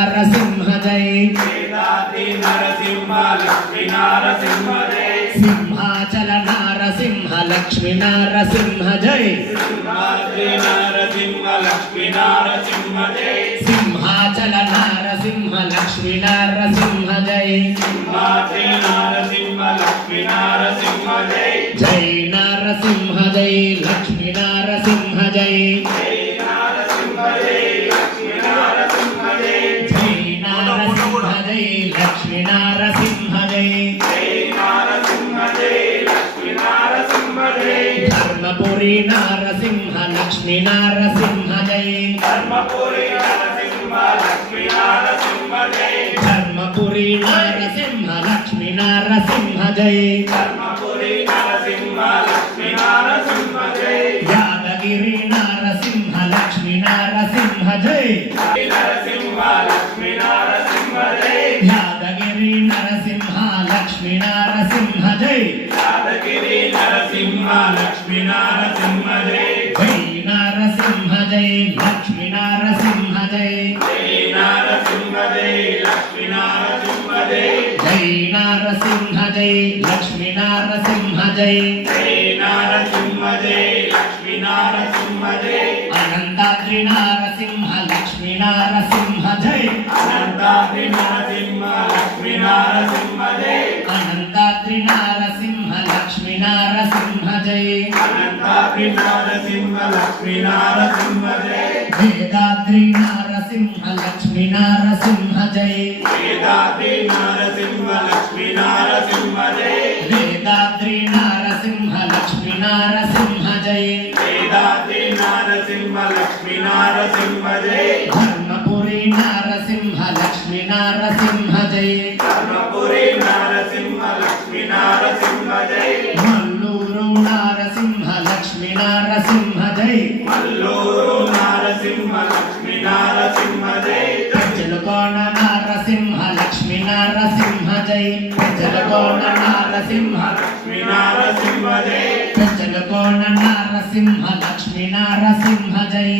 नरसिंह जय वेदाद्रि नरसिंह लक्ष्मी नरसिंह जय सिंहाचल नरसिंह लक्ष्मी नरसिंह जय सिंहाद्रि नरसिंह लक्ष्मी नरसिंह जय सिंहाचल नरसिंह लक्ष्मी नरसिंह जय सिंहाद्रि नरसिंह लक्ष्मी नरसिंह जय जय नरसिंह जय लक्ष्मी नरसिंह जय जय नरसिंह जय लक्ष्मी नरसिंह जय जय नरसिंह जय लक्ष्मी नरसिंह जय जय नरसिंह जय लक्ष्मी नरसिंह जय धर्मपुरी नरसिंह लक्ष्मी नरसिंह जय धर्मपुरी नरसिंह लक्ष्मी नरसिंह जय धर्मपुरी नरसिंह लक्ष्मी नरसिंह जय धर्मपुरी नरसिंह लक्ष्मी नरसिंह जय यादगिरी नरसिंह लक्ष्मी नरसिंह जय नरसिंह लक्ष्मी नरसिंह जय यादगिरी नरसिंह लक्ष्मी नरसिंह जय यादगिरी नरसिंह लक्ष्मी नरसिंह जय जय नरसिंह जय लक्ष्मी नरसिंह जय जय नरसिंह जय लक्ष्मी नरसिंह जय जय नरसिंह जय लक्ष्मी नरसिंह जय जय नरसिंह जय लक्ष्मी नरसिंह जय अनंताद्रि नरसिंह लक्ष्मी नरसिंह जय अनंताद्रि नरसिंह लक्ष्मी नरसिंह जय अनंताद्रि नरसिंह लक्ष्मी नरसिंह जय अनंताद्रि नरसिंह लक्ष्मी नरसिंह जय वेदाद्रि नरसिंह लक्ष्मी नरसिंह जय वेदाद्रि नरसिंह लक्ष्मी नरसिंह जय वेदाद्रि नरसिंह लक्ष्मी नरसिंह जय वेदाद्रि नरसिंह लक्ष्मी नरसिंह जय धर्मपुरी नरसिंह लक्ष्मी नरसिंह जय धर्मपुरी नरसिंह लक्ष्मी नरसिंह जय मल्लूरु नरसिंह लक्ष्मी नरसिंह जय मल्लूरु नरसिंह लक्ष्मी नरसिंह जय పెంచలకోన నరసింహ లక్ష్మీ నరసింహ జై పెంచలకోన నరసింహ लक्ष्मी नरसिंह जय పెంచలకోన నరసింహ లక్ష్మీ నరసింహ జై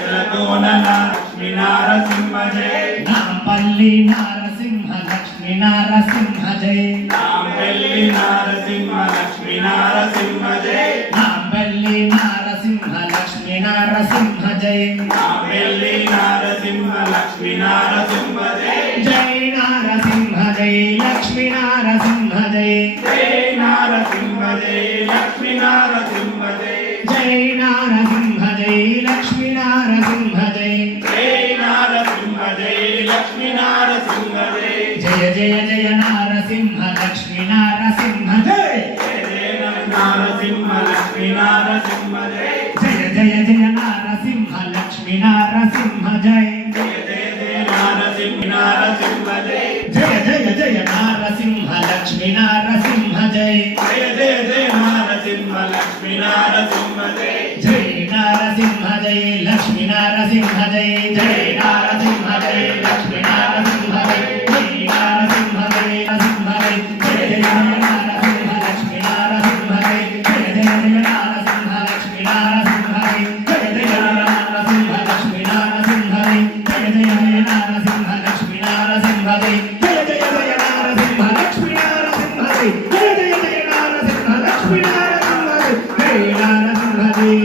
जलकोन लक्ष्मी नरसिंह जय నాంపల్లి నరసింహ లక్ష్మీ నరసింహ జై नामपल्ली नरसिंह लक्ष्मी नरसिंह जय నాంపల్లి నరసింహ లక్ష్మీ నరసింహ జై नामपल्ली नरसिंह लक्ष्मी नरसिंह जय జై నరసింహ జై లక్ష్మీ నరసింహ జై जय नरसिंह जय लक्ष्मी नरसिंह जय జై నరసింహ జై లక్ష్మీ నరసింహ జై जय नरसिंह जय लक्ष्मी नरसिंह जय జయ జయ జయ నరసింహ లక్ష్మీ నరసింహ జయ जय नरसिंह लक्ष्मी नरसिंह जय జయ జయ జయ నరసింహ లక్ష్మీ నరసింహ జయ जय जय नरसिंह नरसिंह जय జయ జయ జయ నరసింహ లక్ష్మీ నరసింహ జయ जय जय नरसिंह लक्ष्मी नरसिंह जय జయ నరసింహ జయ లక్ష్మీ నరసింహ జయ జయ నరసింహ జయ లక్ష్మీ నరసింహ జయ జయ నరసింహ జయ నరసింహ జయ జయ జయ నరసింహ లక్ష్మీ నరసింహ జయ జయ జయ నరసింహ లక్ష్మీ నరసింహ జయ జయ జయ నరసింహ లక్ష్మీ నరసింహ జయ జయ జయ నరసింహ లక్ష్మీ నరసింహ జయ జయ జయ నరసింహ లక్ష్మీ నరసింహ జయ జయ జయ నరసింహ లక్ష్మీ నరసింహ జయ జయ నరసింహ జయ లక్ష్మీ నరసింహ జయ జయ నరసింహ జయ లక్ష్మీ నరసింహ జయ జయ నరసింహ జయ లక్ష్మీ నరసింహ జయ జయ నరసింహ జయ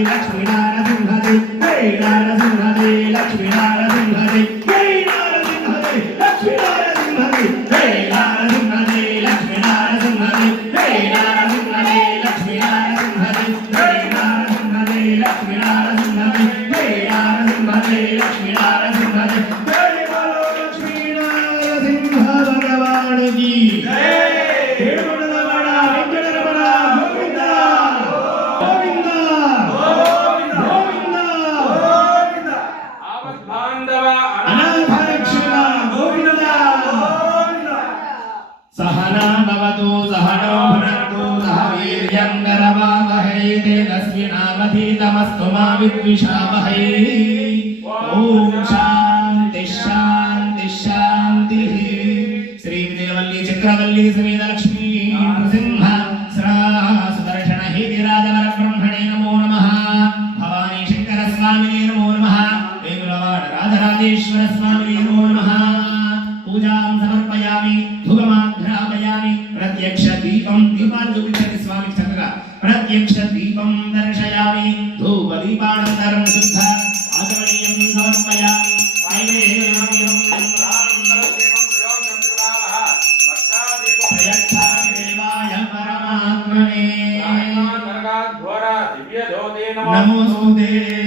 లక్ష్మీ నరసింహ జయ జయ నరసింహ జయ లక్ష్మీ నరసింహ జయ జయ నరసింహ జయ లక్ష్మీ నరసింహ జయ జయ నరసింహ జయ లక్ష్మీ నరసింహ జయ జయ బలో లక్ష్మీ నరసింహ భగవాన్ की जय ఏడుకొండలవాడ వెంకటరమణ గోవింద గోవింద గోవింద गोविंद आवत बांधव అనాథరక్షణ గోవింద सहना भवतु सहनो भुनक्तु सह वीर्यं करवावहै तेजस्विनावधीतमस्तु मा विद्विषावहै ॐ शान्ति शान्ति शान्तिः श्रीविजयवल्ली चित्रवल्ली समेत लक्ष्मी नृसिंह सुदर्शन हेतिराजवर ब्रह्मणे नमो नमः भवानी शंकर स्वामिने नमो नमः वेंगुलवाड राजराजेश्वर स्वामिने नमो नमः समर्पयामि धूपदीपानन्तरं शुद्ध आचमनीयं समर्पयामि प्रयच्छामि देवाय परमात्मने नमोस्तुते